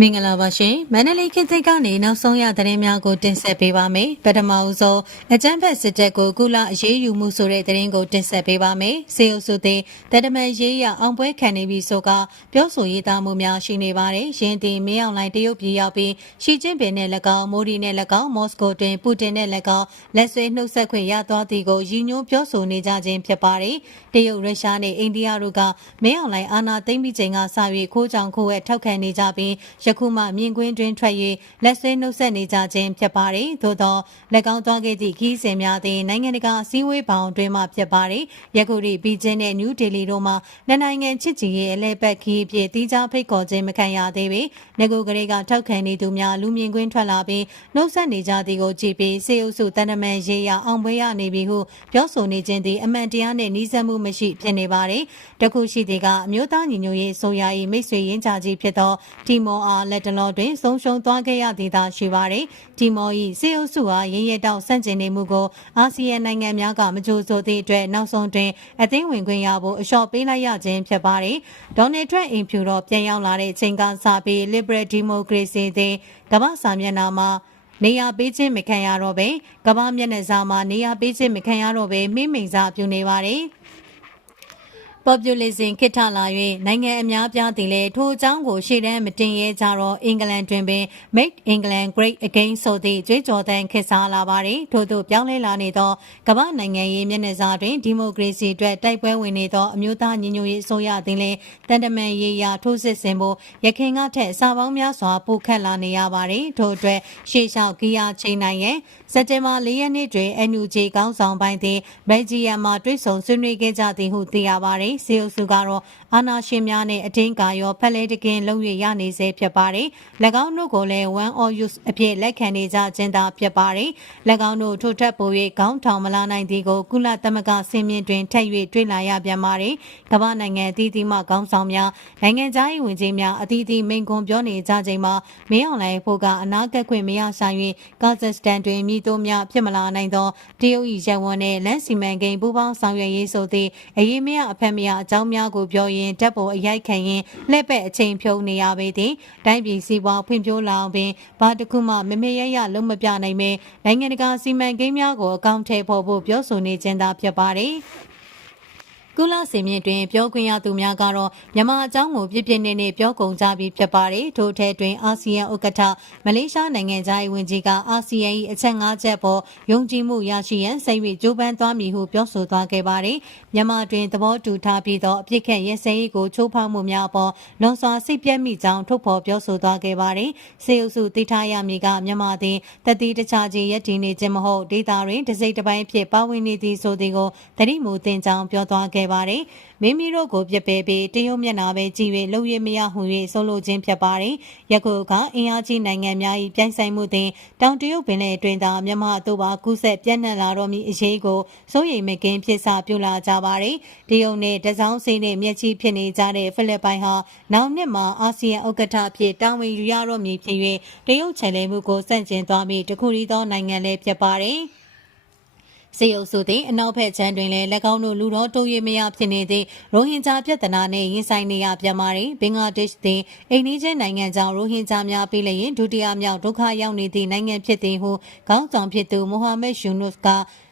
မင်္ဂလာပါရှင်မန္တလေးခေတ်သစ်ကနေနောက်ဆုံးရသတင်းများကိုတင်ဆက်ပေးပါမယ်ပထမဦးဆုံးအကြမ်းဖက်စစ်တပ်ကိုကုလအရေးယူမှုဆိုတဲ့သတင်းကိုတင်ဆက်ပေးပါမယ်စေအုပ်စုသည်တဒမန်ရေးရအောင်ပွဲခံနေပြီဆိုကပြောဆိုရေးသားမှုများရှိနေပါတယ်ရင်တင်မင်းအောင်လိုင်းတရုတ်ပြည်ရောက်ပြီးရှီကျင်းပင်နဲ့၎င်းမိုဒီနဲ့၎င်းမော်စကိုတွင်ပူတင်နဲ့၎င်းလက်ဆွဲနှုတ်ဆက်ခွင့်ရသွားသည်ကိုရည်ညွှန်းပြောဆိုနေကြခြင်းဖြစ်ပါတယ်တရုတ်ရုရှားနဲ့အိန္ဒိယတို့ကမင်းအောင်လိုင်းအာဏာသိမ်းပြီးချိန်ကစ၍ခိုးကြောင်ခိုးဝဲထောက်ခံနေကြပြီးယခုမှမြင်ကွင်းတွင်ထွက်၍လက်ဆွဲနှုတ်ဆက်နေကြခြင်းဖြစ်ပါတယ်။သို့သောလက်ကောင်းသွားခဲ့သည့်ခီးစဉ်များသည်နိုင်ငံတကာအစည်းအဝေးပေါင်းတွင်မှဖြစ်ပါတယ်။ယခုထိဘီဂျင်းနဲ့နယူးဒေလီတို့မှနှစ်နိုင်ငံချစ်ကြည်ရေးအလဲပတ်ခီးအဖြစ်တိကျဖိတ်ခေါ်ခြင်းမခံရသေးပေ။ငကိုကလေးကထောက်ခံနေသူများလူမြင်ကွင်းထွက်လာပြီးနှုတ်ဆက်နေကြသည်ကိုကြည့်ပြီးစေအုပ်စုတန်တမန်ရေးရအောင်ပွဲရနေပြီဟုပြောဆိုနေခြင်းသည်အမှန်တရားနှင့်နှီးစပ်မှုမရှိဖြစ်နေပါတယ်။တခုရှိသည်ကအမျိုးသားညီညွတ်ရေးအစိုးရ၏မိတ်ဆွေရင်းချကြီးဖြစ်သောတီမောအာလက်တလောတွင်ဆုံးရှုံးသွားခဲ့ရသည်သာရှိပါတယ်။ဒီမော်၏စေအုပ်စုဟာရင်းရဲတောက်ဆန့်ကျင်နေမှုကိုအာဆီယံနိုင်ငံများကမကြိုဆိုသည့်အတွက်နောက်ဆုံးတွင်အသင်းဝင်ခွင့်ရဖို့အလျှော့ပေးလိုက်ရခြင်းဖြစ်ပါတယ်။ဒေါ်နယ်ထရန့်အင်ဖြူတော့ပြန်ရောက်လာတဲ့အချိန်ကစပြီး Liberal Democracy သင်ကမ္ဘာစာမျက်နှာမှာနေရပေးခြင်းမခံရတော့ပဲကမ္ဘာမျက်နှာစာမှာနေရပေးခြင်းမခံရတော့ပဲမိမိန်စာပြုနေပါတယ်။ populism ခိထလာ၍နိုင်ငံအများပြားသည်လည်းထိုအကြောင်းကိုရှေ့တန်းမတင်ရဲကြတော့အင်္ဂလန်တွင်ပင် Make England Great Again ဆိုသည့်ကြွေးကြော်သံခေတ်စားလာပါသည်ထို့သို့ပြောင်းလဲလာနေသောကမ္ဘာနိုင်ငံရေးမျက်နှာစာတွင်ဒီမိုကရေစီအတွက်တိုက်ပွဲဝင်နေသောအမျိုးသားညီညွတ်ရေးအစိုးရသည်လည်းတန်တမန်ရေးရာထိုးစစ်ဆင်ဖို့ရခင်ကထက်စာပေါင်းများစွာပိုခတ်လာနေရပါသည်ထို့အတွက်ရှေ့လျှောက်ဂီယာချိန်နိုင်ရဲ့စက်တင်ဘာ၄ရက်နေ့တွင် NUG ကောင်းဆောင်ပိုင်းသည်ဘယ်လ်ဂျီယံမှတွေ့ဆုံဆွေးနွေးခဲ့ကြသည်ဟုသိရပါသည်။စေအုပ်စုကတော့အာဏာရှင်များနဲ့အတင်းကာရောဖက်လဲတကင်းလုံး၍ရနေစေဖြစ်ပါတယ်။၎င်းတို့ကိုလည်း one all use အဖြစ်လက်ခံနေကြခြင်းသာဖြစ်ပါတယ်။၎င်းတို့ထိုထက်ပို၍ခေါင်းထောင်မလာနိုင်သည်ကိုကုလသမဂ္ဂဆင်မြင့်တွင်ထက်၍တွေ့လာရပြန်ပါတယ်။ကမ္ဘာနိုင်ငံအသီးသီးမှခေါင်းဆောင်များနိုင်ငံခြားရေးဝန်ကြီးများအသီးသီးမိန့်ခွန်းပြောနေကြချိန်မှာမင်းအောင်လှိုင်ဖို့ကအနာဂတ်ခွင့်မရဆိုင်၍ကာဇက်စတန်တွင်မိတို့များဖြစ်မလာနိုင်သောတရုတ်၏ရန်ဝန်နှင့်လမ်းစီမံကိန်းပူးပေါင်းဆောင်ရွက်ရေးဆိုသည့်အရေးမရအဖက်မရရာအကြောင်းများကိုပြောရင်ဓာတ်ပုံအရိုက်ခံရင်လက်ပဲ့အချိန်ဖြုံနေရပေသည်တိုင်းပြည်စီးပွားဖွံ့ဖြိုးလာအောင်ပင်ဘာတစ်ခုမှမမေ့ရရလုံးမပြနိုင်ပေနိုင်ငံတကာစီမံကိန်းများကိုအကောင့်ထည့်ဖို့ပြောဆိုနေခြင်းသာဖြစ်ပါတယ်။ကုလစင်မြင့်တွင်ပြောခွင့်ရသူများကတော့မြန်မာအကြောင်းကိုပြစ်ပြစ်နဲ့နဲ့ပြောကုန်ကြပြီးဖြစ်ပါတယ်။ထို့ထဲတွင်အာဆီယံဥက္ကဋ္ဌမလေးရှားနိုင်ငံသားရေးဝန်ကြီးကအာဆီယံ၏အချက်၅ချက်ပေါ်ယုံကြည်မှုရရှိရန်စိတ်ဝိကြိုးပမ်းသွားမည်ဟုပြောဆိုသွားခဲ့ပါတယ်။မြန်မာတွင်သဘောတူထားပြီးသောအပြစ်ခန့်ရဲစဲရေးကိုချိုးဖောက်မှုများအပေါ်လွန်စွာစိတ်ပြတ်မိကြောင်းထုတ်ဖော်ပြောဆိုသွားခဲ့ပါတယ်။စေအုပ်စုတိထားရမည်ကမြန်မာတွင်တတိတခြားချင်းရည်တည်နေခြင်းမဟုတ်ဒေတာတွင်တစိမ့်တစ်ပိုင်းအဖြစ်ပါဝင်နေသည်ဆိုသည်ကိုသတိမူသင်ကြောင်းပြောသွားခဲ့ခဲ့ပါတယ်။မိမိတို့ကိုပြပယ်ပြီးတရုတ်မျက်နှာပဲကြည့်၍လုံရမရဟွန်၍ဆုံးလို့ခြင်းဖြစ်ပါတယ်။ယခုကအင်အားကြီးနိုင်ငံများ၏ပြိုင်ဆိုင်မှုတွင်တောင်တရုတ်ပင်လယ်အတွင်းသာမြန်မာအစိုးရကူးဆက်ပြန့်နှံ့လာတော်မူအရေးကိုစိုးရိမ်မကင်းဖြစ်စာပြုလာကြပါတယ်။တရုတ်နှင့်တစောင်းစင်းနှင့်မျက်ကြီးဖြစ်နေကြတဲ့ဖိလစ်ပိုင်ဟာနောက်နှစ်မှာအာဆီယံဥက္ကဋ္ဌအဖြစ်တာဝန်ယူရတော်မူဖြစ်၍တရုတ်ချန်လှယ်မှုကိုစန့်ကျင်သွားပြီးတခုရီသောနိုင်ငံလည်းဖြစ်ပါတယ်။စေယုပ်ဆိုသည့်အနောက်ဘက်ခြမ်းတွင်လည်း၎င်းတို့လူတော်တိုး၍မရဖြစ်နေသည့်ရိုဟင်ဂျာပြည်ထနာနှင့်ရင်ဆိုင်နေရပြန်မာတွင်ဘင်္ဂလားဒေ့ရှ်တွင်အိန္ဒိယနိုင်ငံကြောင့်ရိုဟင်ဂျာများပြည်လျင်ဒုတိယမြောက်ဒုက္ခရောက်နေသည့်နိုင်ငံဖြစ်သည်ဟုခေါင်းဆောင်ဖြစ်သူမိုဟာမက်ယူနုစ်က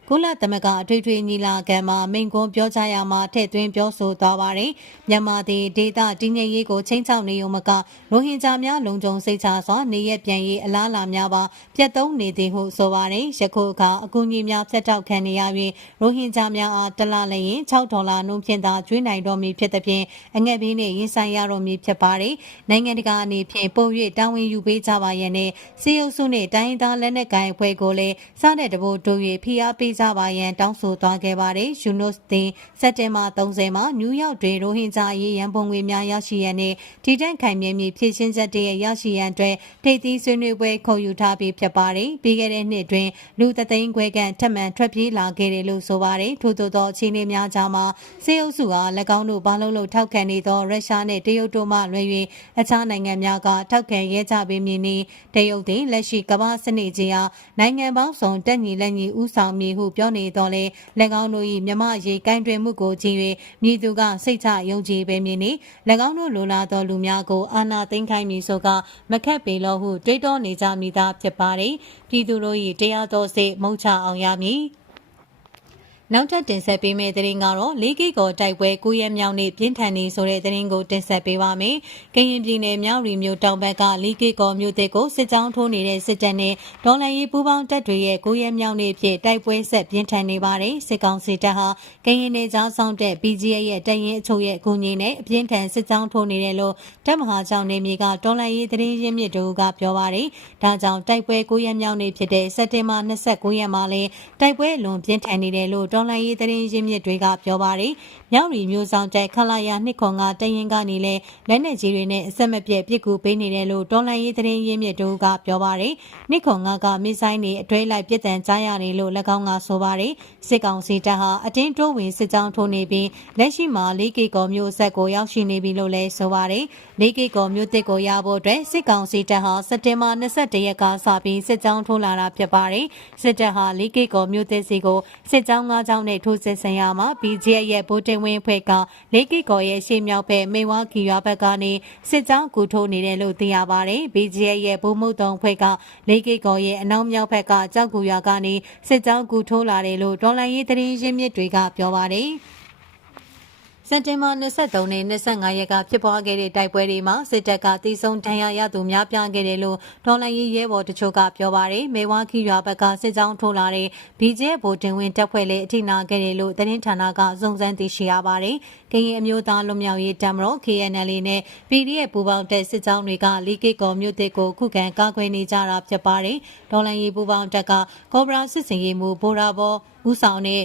ကုလသမဂ္ဂအထွေထွေညီလာခံမှာမိန့်ခွန်းပြောကြားရမှာထည့်သွင်းပြောဆိုသွားပါတယ်။မြန်မာပြည်ဒေသတည်ငြိမ်ရေးကိုချိန်ချောက်နေုံမကရိုဟင်ဂျာများလုံခြုံစိတ်ချစွာနေရပြန်ရေးအလားအလာများပါပြတ်သုံးနေသည်ဟုဆိုပါတယ်။ယခုအခါအကူအညီများဖြတ်တောက်ခံနေရ၍ရိုဟင်ဂျာများအားတလလည်းရင်6ဒေါ်လာနှုန်းဖြင့်သာကျွေးနိုင်တော်မူဖြစ်သဖြင့်အငက်ဘေးနှင့်ရင်ဆိုင်ရတော်မူဖြစ်ပါတယ်။နိုင်ငံတကာအနေဖြင့်ပုံ၍တာဝန်ယူပေးကြပါရန်နဲ့စေယုပ်စုနှင့်တိုင်းသားလက်နက်ကိုင်အဖွဲ့ကိုလည်းစတဲ့တဘို့တို့၍ဖိအားပေးကြပါရန်တောင်းဆိုသွားခဲ့ပါတယ်။ယူနိုစ်တင်စက်တင်ဘာ30မှာနယူးယောက်တွင်ရိုဟင်ဂျာရေးရန်ပုံငွေများရရှိရန်နှင့်တည်တံ့ခိုင်မြဲမည့်ဖြည့်ရှင်းချက်တရဲ့ရရှိရန်အတွက်ထိပ်သီးဆွေးနွေးပွဲခေါ်ယူထားပြီးဖြစ်ပါတယ်။ပြီးခဲ့တဲ့နှစ်တွင်လူသသိန်းခွဲကန့်ထက်မှန်ထွက်ပြေးလာခဲ့တယ်လို့ဆိုပါတယ်။ထို့သောသောအခြေအနေများကြောင့်မှစေအုပ်စုဟာ၎င်းတို့ဘာလုံးလို့ထောက်ခံနေသောရုရှားနှင့်တရုတ်တို့မှလွဲ၍အခြားနိုင်ငံများကထောက်ခံရဲကြပေမည်နှင့်တရုတ်တွင်လက်ရှိကမ္ဘာစနစ်ကြီးအားနိုင်ငံပေါင်းစုံတက်ညီလက်ညီဥဆောင်မည်ဟုပြောနေတော့လဲ၎င်းတို့၏မြမရေကိုင်းတွင်မှုကိုကြည့်၍မြည်သူကစိတ်ချယုံကြည်ပဲမည်နှင့်၎င်းတို့လိုလားသောလူများကိုအာဏာသိမ်းခိုင်းမည်ဆိုက မခက်ပေလောဟုတွေးတောနေကြမိသားဖြစ်ပါသည်ပြည်သူတို့၏တရားတော်စိတ်မုံချအောင်ရမည်နောက်ထပ်တင်ဆက်ပေးမယ့်သတင်းကတော့၄ဂိတ်ကောတိုက်ပွဲ၉ရက်မြောက်နေ့ပြင်းထန်နေဆိုတဲ့သတင်းကိုတင်ဆက်ပေးပါမယ်။ကရင်ပြည်နယ်မြောက်ရီမြို့တောင်ဘက်က၄ဂိတ်ကောမြို့တွေကိုစစ်ကြောင်းထိုးနေတဲ့စစ်တပ်နဲ့ဒေါ်လာရေးပူးပေါင်းတပ်တွေရဲ့၉ရက်မြောက်နေ့ဖြစ်တိုက်ပွဲဆက်ပြင်းထန်နေပါတယ်။စစ်ကောင်စီတပ်ဟာကရင်နယ်ကြားဆောင်တဲ့ BGA ရဲ့တရင်အချုပ်ရဲ့အကူအညီနဲ့အပြင်းထန်စစ်ကြောင်းထိုးနေတယ်လို့တပ်မဟာကြောင့်နေမြေကဒေါ်လာရေးသတင်းရင်းမြစ်တို့ကပြောပါတယ်။ဒါကြောင့်တိုက်ပွဲ၉ရက်မြောက်နေ့ဖြစ်တဲ့စက်တင်ဘာ29ရက်မှာလည်းတိုက်ပွဲလွန်ပြင်းထန်နေတယ်လို့တော်လှန်ရေးသတင်းရင်းမြစ်တွေကပြောပါတယ်။မြောက်ရီမျိုးဆောင်တဲ့ခလာယာနှစ်ခွန်ကတရင်ကနေလည်းလက်နက်ကြီးတွေနဲ့အဆက်မပြတ်ပစ်ကူပေးနေတယ်လို့တော်လှန်ရေးသတင်းရင်းမြစ်တို့ကပြောပါတယ်။နှစ်ခွန်ကကမစ်ဆိုင်တွေအတွဲလိုက်ပြစ်ဒဏ်ကြားရတယ်လို့၎င်းကဆိုပါတယ်။စစ်ကောင်စီတပ်ဟာအတင်းတိုးဝင်စစ်ကြောင်းထိုးနေပြီးလက်ရှိမှာ၄ကီကောမျိုးဆက်ကိုရောက်ရှိနေပြီလို့လည်းဆိုပါတယ်။၄ကီကောမျိုးတစ်ကိုရဖို့အတွက်စစ်ကောင်စီတပ်ဟာစက်တင်ဘာ21ရက်ကစပြီးစစ်ကြောင်းထိုးလာတာဖြစ်ပါတယ်။စစ်တပ်ဟာ၄ကီကောမျိုးတစ်စီကိုစစ်ကြောင်းကကြောင်းနဲ့ထိုးစစ်ဆင်ရမှာ BGF ရဲ့ဗိုလ်တင်ဝင်းအဖွဲ့ကလေးကိကော်ရဲ့ရှေ့မြောက်ဘက်မေဝါကီရွာဘက်ကနေစစ်ကြောင်းကူထိုးနေတယ်လို့သိရပါတယ်။ BGF ရဲ့ဗိုလ်မှုတုံအဖွဲ့ကလေးကိကော်ရဲ့အနောက်မြောက်ဘက်ကကြောက်ကူရွာကနေစစ်ကြောင်းကူထိုးလာတယ်လို့တော်လန်ရေးသတင်းရင်းမြစ်တွေကပြောပါတယ်။စက်တင်ဘာ23နဲ့25ရက်ကဖြစ်ပွားခဲ့တဲ့တိုက်ပွဲတွေမှာစစ်တပ်ကတိုက်ဆုံဒဏ်ရာရသူများပြားခဲ့တယ်လို့ဒေါ်လာရီရဲဘော်တချို့ကပြောပါတယ်။မေဝါခီရွာဘက်ကစစ်ကြောင်းထိုးလာတဲ့ BJ ဗိုလ်တင်ဝင်တပ်ဖွဲ့လည်းအထိနာခဲ့တယ်လို့သတင်းဌာနကစုံစမ်းသိရှိရပါတယ်။ကရင်အမျိုးသားလူမျိုးရေးတမတော် KNL နဲ့ PDF ပူးပေါင်းတဲ့စစ်ကြောင်းတွေကလီကိတ်ကော်မြို့တစ်ကိုခုခံကာကွယ်နေကြတာဖြစ်ပါတယ်။ဒေါ်လာရီပူးပေါင်းတပ်ကကော့ဘရာစစ်စင်ရေးမှုဗိုလ်ရာဘော်ဦးဆောင်တဲ့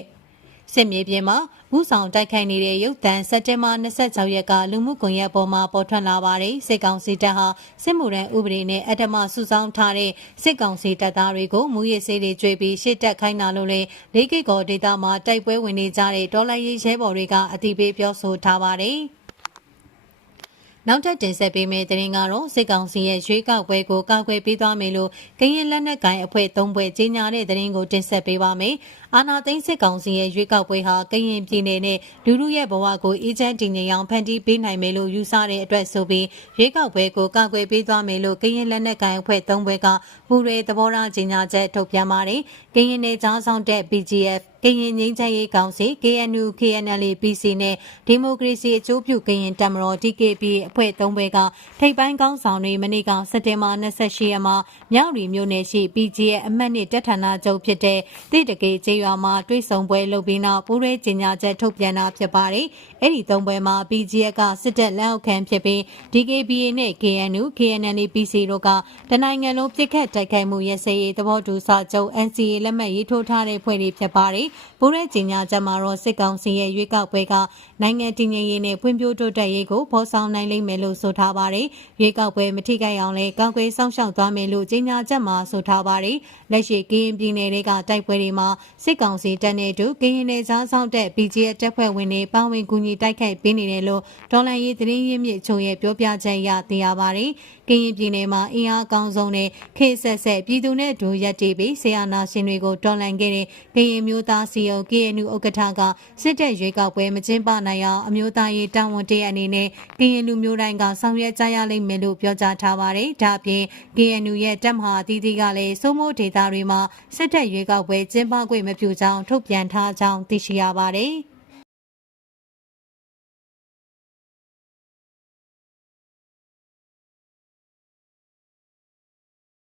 စစ်မြေပြင်မှာမှုဆောင်တိုက်ခိုက်နေတဲ့ရုတ်တံစက်တင်ဘာ26ရက်ကလူမှုကွန်ရက်ပေါ်မှာပေါ်ထွက်လာပါတယ်စစ်ကောင်စီတပ်ဟာစစ်မှုရန်ဥပဒေနဲ့အဓမ္မစုဆောင်းထားတဲ့စစ်ကောင်စီတပ်သားတွေကိုမူရည်စေးတွေကျွေးပြီးရှစ်တက်ခိုင်းတာလို့လေလေးကိတ်ကောဒေတာမှာတိုက်ပွဲဝင်နေကြတဲ့ဒေါ်လာရေးရဲဘော်တွေကအတိပေးပြောဆိုထားပါတယ်။နောက်ထပ်တင်ဆက်ပေးမယ့်သတင်းကတော့စစ်ကောင်စီရဲ့ရွေးကောက်ပွဲကိုကာကွယ်ပေးသွားမယ်လို့ကရင်လက်နက်ကိုင်အဖွဲ့၃ဖွဲ့ကြေညာတဲ့သတင်းကိုတင်ဆက်ပေးပါမယ်။အာနာသိန်းစစ်ကောင်စီရဲ့ရွေးကောက်ပွဲဟာကရင်ပြည်နယ်နဲ့လူလူရဲ့ဘဝကိုအေဂျင့်တင်ငင်အောင်ဖန်တီးပေးနိုင်မယ်လို့ယူဆတဲ့အတွက်ဆိုပြီးရွေးကောက်ပွဲကိုကာကွယ်ပေးသွားမယ်လို့ကရင်လက်နက်ကိုင်အဖွဲ့၃ဖွဲ့ကပူရဲသဘောထားကြေညာချက်ထုတ်ပြန်ပါတယ်။ကရင်နယ်ကြားဆောင်တဲ့ BGF ကရင်ငြိမ်းချမ်းရေးကောင်စီ KNU KNL PC နဲ့ဒီမိုကရေစီအကျိုးပြုကရင်တမတော် DKB အဖွဲ့၃ဘဲကထိပ်ပိုင်းကောင်းဆောင်တွေမနေ့ကစက်တင်ဘာ28ရက်မှာမြောက်ရီမြို့နယ်ရှိ PG ရဲ့အမှတ်နှစ်တပ်ဌာနချုပ်ဖြစ်တဲ့တိတကေကျေးရွာမှာတွဲဆောင်ပွဲလုပ်ပြီးနောက်ပူးရဲကြေညာချက်ထုတ်ပြန်တာဖြစ်ပါတယ်။အဲ့ဒီ၃ဘဲမှာ PG ကစစ်တပ်လက်အောက်ခံဖြစ်ပြီး DKB နဲ့ KNU KNL PC တို့ကတနိုင်ငံလုံးပြစ်ခတ်တိုက်ခိုက်မှုရစရေးသဘောတူစာချုပ် NCA လက်မှတ်ရေးထိုးထားတဲ့ဖွဲ့တွေဖြစ်ပါတယ်ဗိုးရဲကြီးညာချက်မှာတော့စစ်ကောင်စီရဲ့ရွေးကောက်ပွဲကနိုင်ငံတည်ငြိမ်ရေးနဲ့ဖွံ့ဖြိုးတိုးတက်ရေးကိုပေါ်ဆောင်နိုင်လိမ့်မယ်လို့ဆိုထားပါတယ်။ရွေးကောက်ပွဲမထိခိုက်အောင်လည်းကောင်းကွယ်ဆောင်ရှောက်သွားမယ်လို့ကြေညာချက်မှာဆိုထားပါတယ်။လက်ရှိကရင်ပြည်နယ်တွေကတိုက်ပွဲတွေမှာစစ်ကောင်စီတပ်နဲ့အတူကရင်နယ်သားဆောင်တဲ့ BGF တပ်ဖွဲ့ဝင်တွေပါဝင်ကူညီတိုက်ခိုက်ပေးနေတယ်လို့ဒေါ်လန်ရေးသတင်းရင်းမြစ်ချုပ်ရဲ့ပြောပြချက်အရသိရပါတယ်။ကရင်ပြည်နယ်မှာအင်အားအကောင်းဆုံးနဲ့ခေဆက်ဆက်ပြည်သူနဲ့အတူရပ်တည်ပြီးဆရာနာရှင်တွေကိုတော်လှန်ခဲ့တဲ့ကရင်မျိုးသားစီယုံ KNU ဥက္ကဋ္ဌကစစ်တပ်ရွေးကောက်ပွဲမကျင်းပနိုင်နိုင်အောင်အမျိုးသားရေးတာဝန်တရအနေနဲ့ KNU မျိုးတိုင်းကဆောင်ရွက်ကြရလိမ့်မယ်လို့ပြောကြားထားပါတယ်။ဒါ့အပြင် KNU ရဲ့တပ်မဟာအသီးသီးကလည်းစိုးမိုးဒေသတွေမှာစစ်တပ်ရွေးကောက်ပွဲကျင်းပခွင့်မပြုကြောင်းထုတ်ပြန်ထားကြောင်းသိရှိရပါတယ်။